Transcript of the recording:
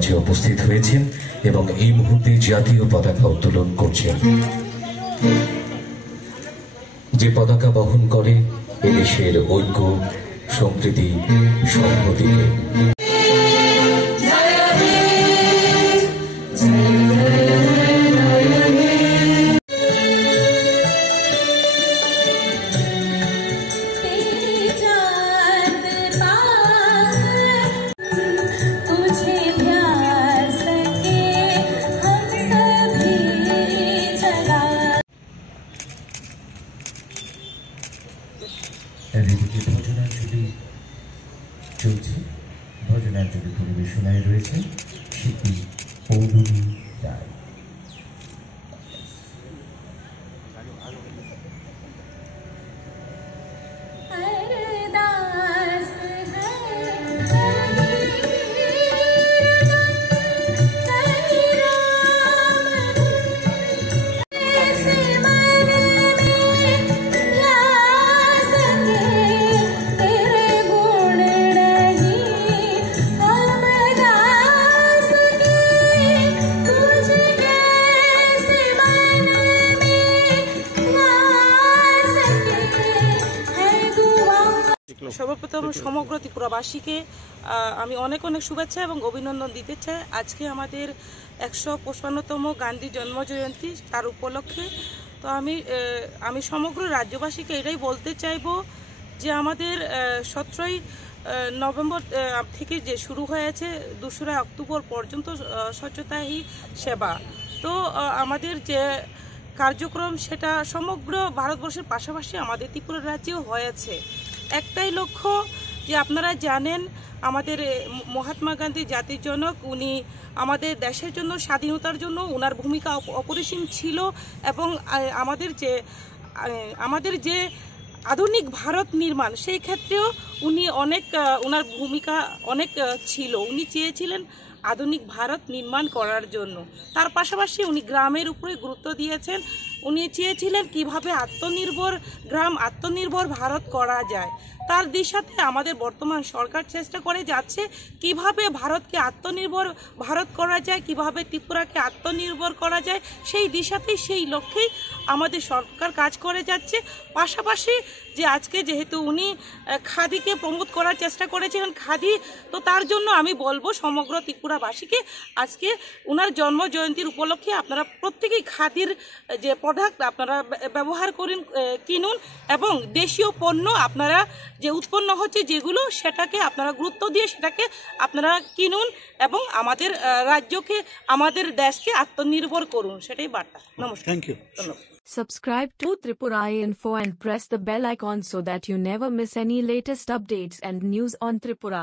মাঝে উপস্থিত হয়েছেন এবং এই মুহূর্তে জাতীয় পতাকা উত্তোলন করছেন, যে পতাকা বহন করে এদেশের ঐক্য, সম্প্রীতি, সংহতিকে। এদিকে ভজনাঞ্জলি চলছে। ভজনাঞ্জলি পরিবেশনায় রয়েছে শিল্পী পৌলমী রায়। সর্বপ্রথম সমগ্র ত্রিপুরাবাসীকে আমি অনেক অনেক শুভেচ্ছা এবং অভিনন্দন দিতে চাই। আজকে আমাদের 155তম গান্ধী জন্মজয়ন্তী, তার উপলক্ষে তো আমি সমগ্র রাজ্যবাসীকে এটাই বলতে চাইব যে আমাদের 17ই নভেম্বর থেকে যে শুরু হয়েছে 2রা অক্টোবর পর্যন্ত স্বচ্ছতা হি সেবা, তো আমাদের যে কার্যক্রম সেটা সমগ্র ভারতবর্ষের পাশাপাশি আমাদের ত্রিপুরা রাজ্যেও হয়েছে। একটাই লক্ষ্য যে আপনারা জানেন আমাদের মহাত্মা গান্ধী জাতির জনক, উনি আমাদের দেশের জন্য, স্বাধীনতার জন্য ওনার ভূমিকা অপরিসীম ছিল এবং আমাদের যে আধুনিক ভারত নির্মাণ সেই ক্ষেত্রেও উনি ওনার ভূমিকা অনেক ছিল। উনি চেয়েছিলেন আধুনিক ভারত নির্মাণ করার জন্য। তার পাশাপাশি উনি গ্রামের উপরে গুরুত্ব দিয়েছেন। উনি চেয়েছিলেন কিভাবে আত্মনির্ভর গ্রাম, আত্মনির্ভর ভারত করা যায়। তার দিশাতে আমাদের বর্তমান সরকার চেষ্টা করে যাচ্ছে কিভাবে ভারতকে আত্মনির্ভর ভারত করা যায়, কিভাবে ত্রিপুরাকে আত্মনির্ভর করা যায়, সেই দিশাতেই, সেই লক্ষ্যেই আমাদের সরকার কাজ করে যাচ্ছে। পাশাপাশি যে আজকে যেহেতু উনি খাদিকে প্রমোট করার চেষ্টা করেছিলেন, খাদি, তো তার জন্য আমি বলবো সমগ্র ত্রিপুরাবাসীকে আজকে ওনার জন্ম জয়ন্তীর উপলক্ষে আপনারা প্রত্যেকেই খাদির যে প্রোডাক্ট আপনারা ব্যবহার করুন, কিনুন এবং দেশীয় পণ্য আপনারা যে উৎপন্ন হচ্ছে যেগুলো, সেটাকে আপনারা গুরুত্ব দিয়ে সেটাকে আপনারা কিনুন এবং আমাদের রাজ্যকে, আমাদের দেশকে আত্মনির্ভর করুন, সেটাই বার্তা। নমস্কার, থ্যাংক ইউ, ধন্যবাদ। Subscribe to Tripura Info and press the bell icon so that you never miss any latest updates and news on Tripura.